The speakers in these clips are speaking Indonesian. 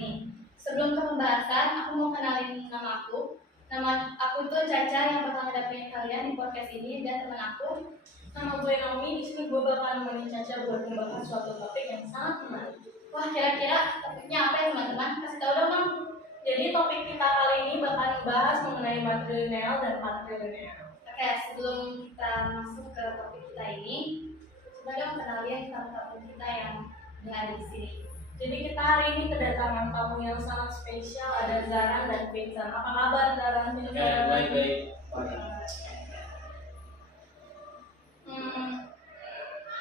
ini. Sebelum ke pembahasan, aku mau kenalin nama aku. Nama aku itu Caca yang bakal ngedampingin kalian di podcast ini, dan teman aku. Nama gue Naomi. Di sini gue bakal nemenin Caca buat membahas suatu topik yang sangat menarik. Wah, kira-kira topiknya apa ya teman-teman? Kasih tahu dong, Bang. Jadi topik kita kali ini bakal membahas mengenai matrilineal dan patrilineal. Oke, sebelum kita masuk ke topik kita ini, coba dong kenalin tamu-tamu kita yang ada di sini. Jadi kita hari ini kedatangan tamu yang sangat spesial, ada Zaran dan Vincent. Apa kabar Zaran? Baik.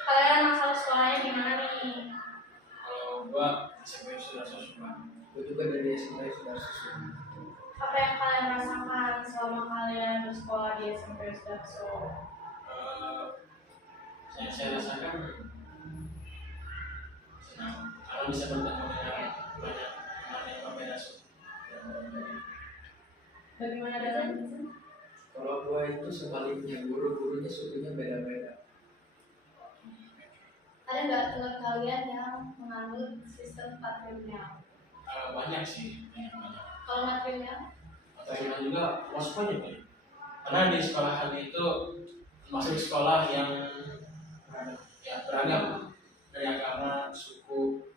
Kalian asal sekolahnya gimana nih? Kalau gua SMP sudah Sosuma. Gue juga dari SMP sudah susun. Apa yang kalian rasakan selama kalian bersekolah di SMP Sudarso? Saya rasakan senang karena bisa bertemu dengan banyak teman yang berbeda suku. Bagaimana dengan Vincent? Kalau gue itu sebaliknya, guru-gurunya sukunya beda-beda. Ada nggak teman kalian yang menganut sistem patrilineal? Banyak sih, banyak. Kalau matrilineal? Karena juga waspada banyak. Karena di sekolahan itu masuk sekolah yang beragam dari agama, suku,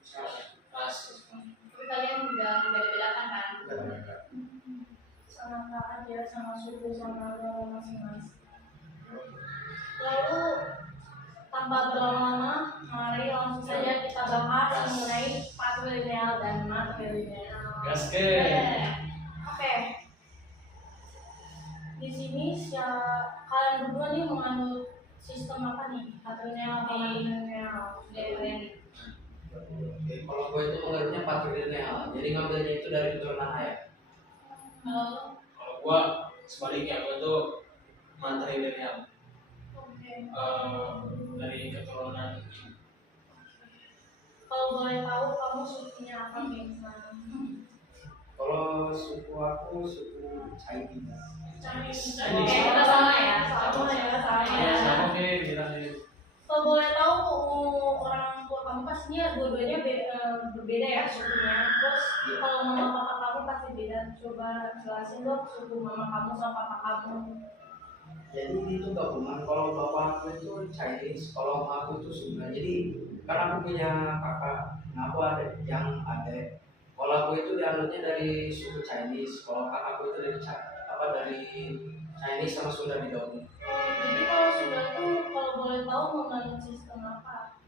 ras, semuanya. Tapi kalian nggak beda-bedakan kan? Beda-beda. Sama aja, sama suku, sama agama masing-masing. Lalu tanpa berlama-lama, mari langsung saja kita bahas mengenai patrilineal dan matrilineal. Oke. Di sini kalian berdua nih menganut sistem apa nih? Patrilineal atau matrilineal? Dari kalian. Oke, kalau gue itu menganutnya patrilineal, jadi ngambilnya itu dari keturunan ayah. Kalau gua sebaliknya, gua tuh matrilineal. Oke. Dari keturunan. Kalau boleh tahu kamu sukunya apa Vincent? Kalau suku aku suku Chinese. Chinese. Oke, kita sama ya. Sama kayak bilang ini. Kalau boleh tahu orang tua kamu pastinya dua-duanya berbeda ya sukunya. Terus kalau mama papa kamu pasti beda. Coba jelasin dong suku mama kamu sama papa kamu. Jadi itu gabungan. Kalau bapak aku itu Chinese, kalau aku itu Sunda. Jadi karena aku punya kakak, nah aku ada yang adik. Kalau aku itu dianutnya dari suku Chinese, kalau kakakku itu dari Chinese sama Sunda digabung. Jadi kalau sudah tuh kalau boleh tahu menganut sistem apa?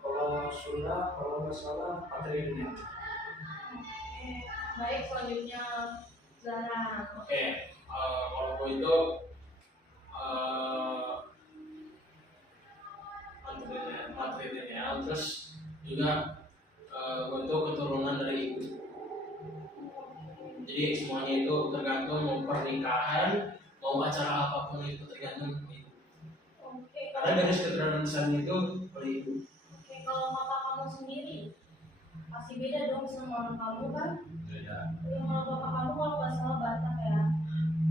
Kalau Sunda, kalau nggak salah patrilineal. Oke, baik selanjutnya Zara. Oke, kalau gue itu matrilineal, terus juga gue itu keturunan dari ibu. Jadi semuanya itu tergantung mau pernikahan, mau acara apapun itu tergantung ibu. Oke, Karena garis keturunan sana itu oleh ibu. Oke, kalau papa kamu sendiri pasti beda dong sama kamu kan? Beda. Ya, kalau bapak kamu kalau nggak salah Batak ya.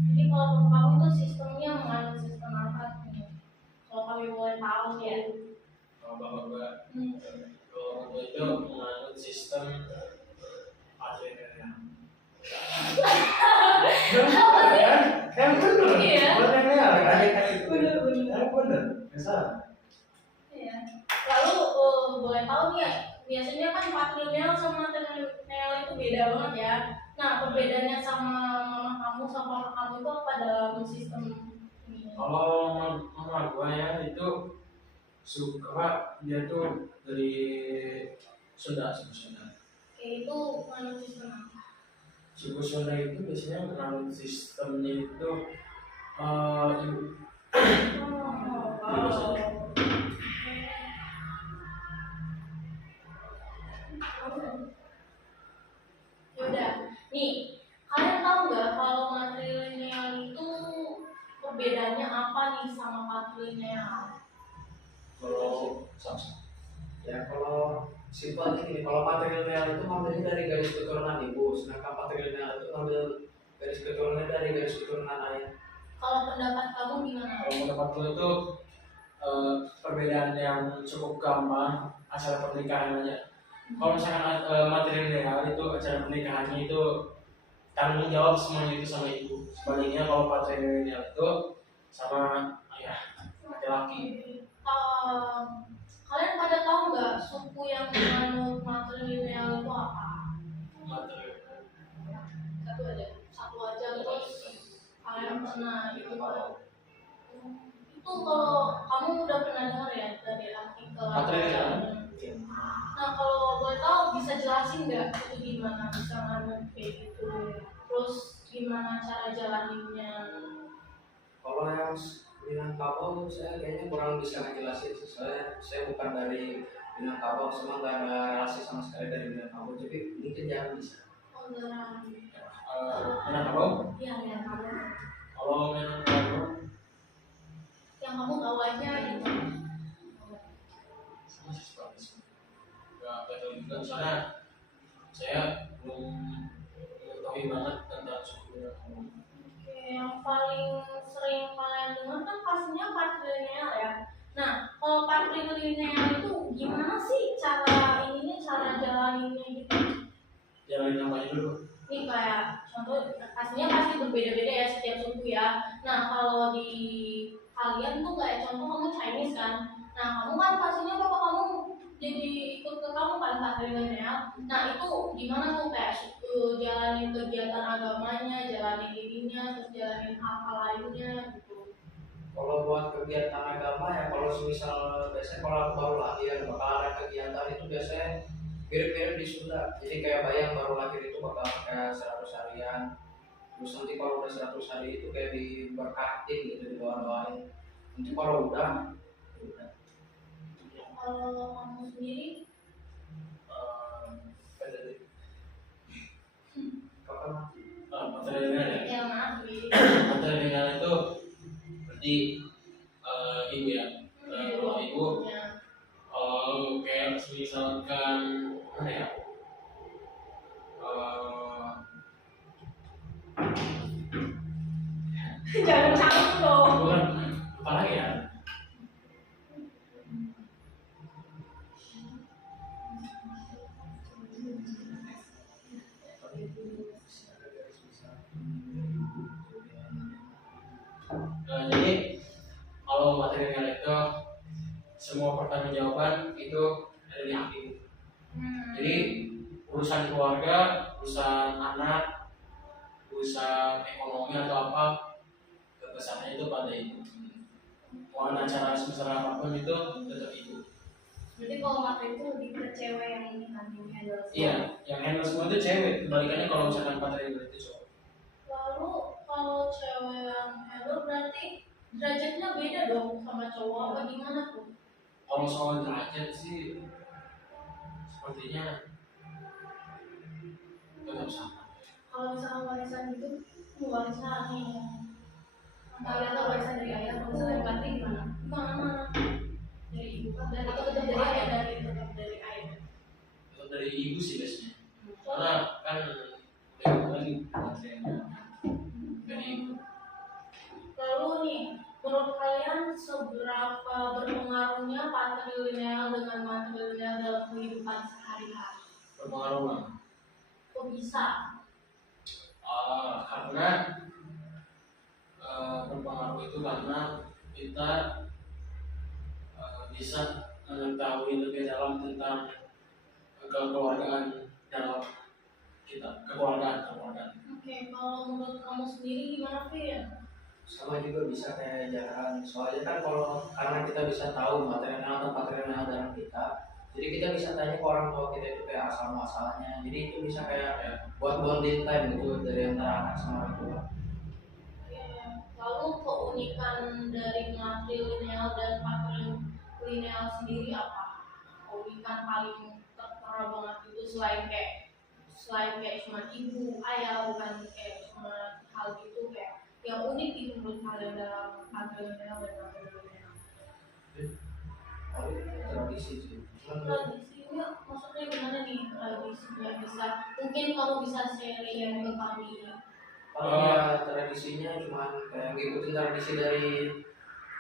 Jadi kalau bapak kamu itu sistemnya menganut sistem apa nih? Kalau kami boleh tahu ya. Kalau bapak gue, kalau gue itu menganut sistem patrilineal. Kan bener. Iya. Patrilineal kan? Bener. Bisa. Iya. Lalu boleh tahu nih ya, biasanya kan patrilineal sama matrilineal itu beda banget ya. Nah, perbedaannya sama mama kamu sama papa kamu itu apa dalam sistem ini? Kalau mama gua ya itu suka dia tuh dari Sunda. Oke, itu menurut sistem apa? Suku Sunda itu biasanya menganut sistemnya itu ibu. Wow. Yaudah, nih kalian tahu nggak kalau matrilineal itu perbedaannya apa nih sama patrilineal? Kalau sama. Ya kalau simpelnya gini, kalau patrilineal itu ngambilnya dari garis keturunan ibu, sedangkan patrilineal itu ngambil garis keturunannya dari garis keturunan ayah. Kalau pendapat kamu gimana? Kalau pendapat gua itu perbedaan yang cukup gampang, acara pernikahan aja. Kalau misalkan matrilineal itu acara pernikahannya itu tanggung jawab semuanya itu sama ibu. Sebaliknya kalau patrilineal itu sama ayah laki-laki. Kalian pada tahu nggak suku yang menganut matrilineal itu apa? Matrilineal. Satu aja terus kalian pernah itu kalau itu kalau kamu udah pernah dengar ya dari artikel Matrilineal. Nah kalau boleh tahu bisa jelasin nggak itu gimana bisa nganut kayak gitu, terus gimana cara jalaninnya? Kalau yang Minangkabau saya kayaknya kurang bisa ngejelasin sih. Saya bukan dari Minangkabau, sama nggak ada relasi sama sekali dari Minangkabau, jadi mungkin jangan bisa. Minangkabau? Iya yang kamu Kalau Minangkabau yang kamu tahu aja gitu. sama sih seperti itu. Nggak tahu juga soalnya saya belum mengetahui banget tentang suku Minangkabau. Oke, yang paling sering kalian dengar kan pastinya patrilineal ya. Nah, kalau patrilineal itu gimana sih cara jalaninnya gitu? Jalanin namanya dulu. Nih kayak contoh pastinya pasti berbeda-beda ya setiap suku ya. Nah, kalau di kalian tuh kayak contoh kamu Chinese kan. Nah, kamu kan pastinya bapak kamu jadi ikut ke kamu kan patrilineal. Nah, itu gimana tuh kayak jalanin kegiatan agamanya, jalanin ininya, terus jalanin hal-hal lainnya gitu. Kalau buat kegiatan agama ya, kalau misal biasanya kalau aku baru lahir bakal ada kegiatan itu biasanya mirip-mirip di Sunda. Jadi kayak bayang baru lahir itu bakal kayak 100 harian. Terus nanti kalau udah 100 hari itu kayak diberkatin gitu, didoa-doain. Nanti kalau udah, ya udah. Kalau kamu sendiri, Kapan nanti? Patrilineal ya. ya maaf Bi. Patrilineal itu berarti ibu ya. Kalau ibu Ya. kayak misalkan mana ya? Jangan cakap dong. Bukan apa lagi ya? Jadi kalau material itu semua pertanggungjawaban itu ada di hakim. Jadi urusan keluarga, urusan anak, urusan ekonomi atau apa, kebesarannya itu pada ibu. Mau ada acara sebesar apapun itu tetap ibu. Berarti kalau materi itu lebih ke cewek yang ini kan yang handle. Iya, yang handle semua itu cewek. Kebalikannya kalau misalkan material itu cowok. Lalu kalau cewek yang handle berarti derajatnya beda dong sama cowok apa gimana tuh? Kalau soal derajat sih sepertinya tetap sama. Kalau misalkan warisan gitu, warisan nih. Kalian tahu warisan dari ayah, kalau misalkan berarti gimana? Mana Dari ibu kan? dan Atau itu tetap tetap dari ayah? dari ayah. Tetap dari ibu sih biasanya. Karena kan ibu kan materialnya dari ibu. Lalu nih, menurut kalian seberapa berpengaruhnya patrilineal dengan matrilineal dalam kehidupan sehari-hari? Berpengaruh bang. Kok bisa? Karena berpengaruh itu karena kita bisa mengetahui lebih dalam tentang kekeluargaan dalam kita, kekeluargaan. Oke, kalau menurut kamu sendiri gimana Fir? Sama juga bisa kayak jalan. Soalnya kan kalau karena kita bisa tahu material atau patrilineal dalam kita, jadi kita bisa tanya ke orang tua kita itu kayak asal muasalnya. Jadi itu bisa kayak buat bonding time gitu dari antara anak sama orang tua. Oke, lalu keunikan dari matrilineal dan patrilineal sendiri apa? Keunikan paling tertera banget itu selain kayak cuma ibu, ayah, bukan kayak cuma hal gitu kayak yang unik itu menurut kalian dalam matrilineal dan patrilineal. Tapi tradisi sih. Tradisinya maksudnya gimana nih tradisinya bisa mungkin kamu bisa sharing ke kami. Kalau ya tradisinya cuma kayak ngikutin tradisi dari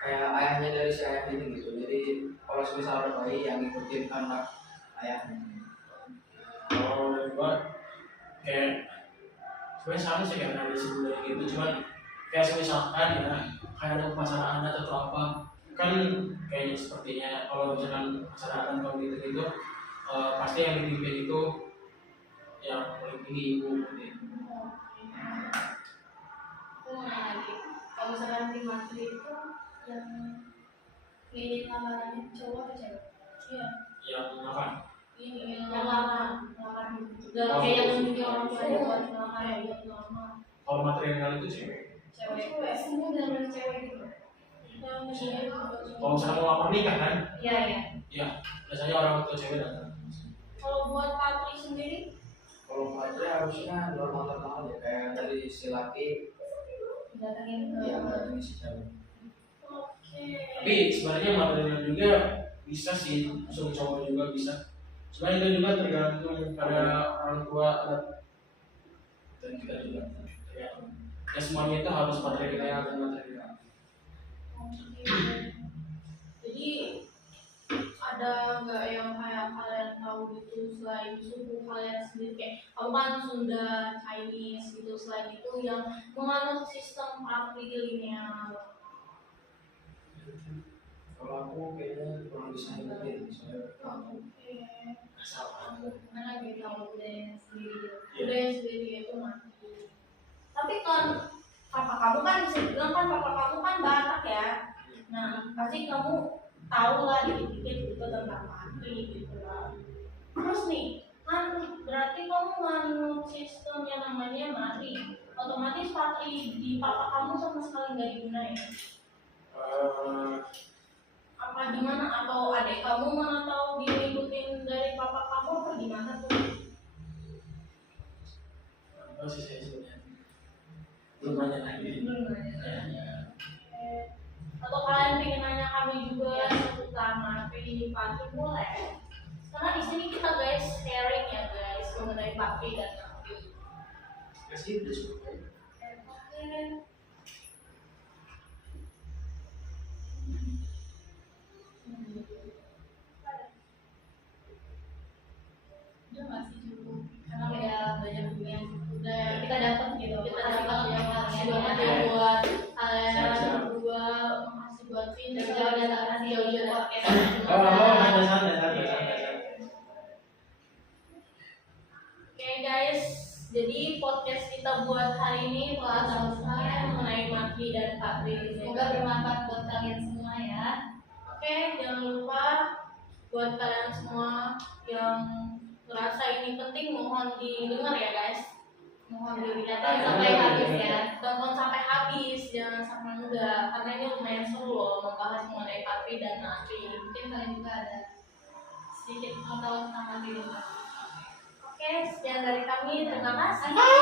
kayak ayahnya dari si ayah ini gitu. Jadi kalau misal ada bayi yang ngikutin anak ayahnya. Kalau dari gua kayak sebenarnya sama sih kayak tradisi budaya gitu, cuman kayak misalkan ya kayak ada upacara adat atau apa kan kayaknya sepertinya kalau misalkan acara adat kalau gitu pasti yang dipimpin itu yang paling tinggi ibu gitu. Aku mau nanya lagi, kalau misalkan di matri itu yang ini lamarannya cowok atau cewek? Iya. Yang apa? Ini Yang lamar gitu. udah Oh, kayak yang gitu. nunjukin orang tuanya buat ngelamar buat ngelamar. Kalau material itu cewek. Cewek. Semua benar-benar cewek gitu. Yang ini Kalau misalnya mau lamar nikah kan, Iya, iya. ya biasanya orang tua cewek datang. kalau buat Patri sendiri Kalau patri harusnya normal-normal ya, kayak dari si laki Datangin ke yang datang si cewek. oke. Tapi sebenarnya material juga bisa sih, langsung cowok juga bisa. Sebenarnya itu juga tergantung pada orang tua dan kita juga. Ya, semuanya itu harus material dan material. Jadi ada nggak yang kayak kalian tahu gitu selain suku kalian sendiri kayak kamu kan Sunda, Chinese gitu, selain itu yang menganut sistem patrilineal? Kalau aku kayaknya kurang bisa ngikutin soalnya aku Asal mana gitu tahu budaya sendiri. Budaya sendiri itu mati. Tapi kan papa kamu kan bisa bilang kan papa kamu kan Batak ya. Nah pasti kamu tahu lah dikit-dikit gitu tentang patri gitu lah. Terus nih kan berarti kamu nganut sistem yang namanya matri. Otomatis patri di papa kamu sama sekali nggak digunain. Apa gimana, atau adik kamu mana tahu dia ngikutin dari papa kamu apa gimana tuh? apa sih saya sebenarnya belum banyak lagi. Atau kalian pengen nanya kami juga seputar matri patri boleh. Karena di sini kita guys sharing ya guys mengenai patri dan matri. kasih udah cukup ya. Udah masih cukup karena udah banyak yang Udah kita dapat gitu. kita Makasih dapat banget ya, buat makasih kalian banget ya. ya buat kalian Siap-siap. berdua, makasih buat Vin Dari dan jauh datang makasih kasih jauh-jauh jauh podcast. Santai. Oke guys, jadi podcast kita buat hari ini telah selesai mengenai matri dan patri. Semoga bermanfaat buat kalian semua ya. Oke, jangan lupa buat kalian semua yang ngerasa ini penting mohon didengar ya guys. Mohon dilihat Sampai habis ya. tonton sampai habis, jangan sampai enggak karena ini lumayan seru loh membahas mengenai patri dan matri. Mungkin kalian juga ada sedikit pengetahuan tentang materi juga. Oke, sekian dari kami, terima kasih. Bye.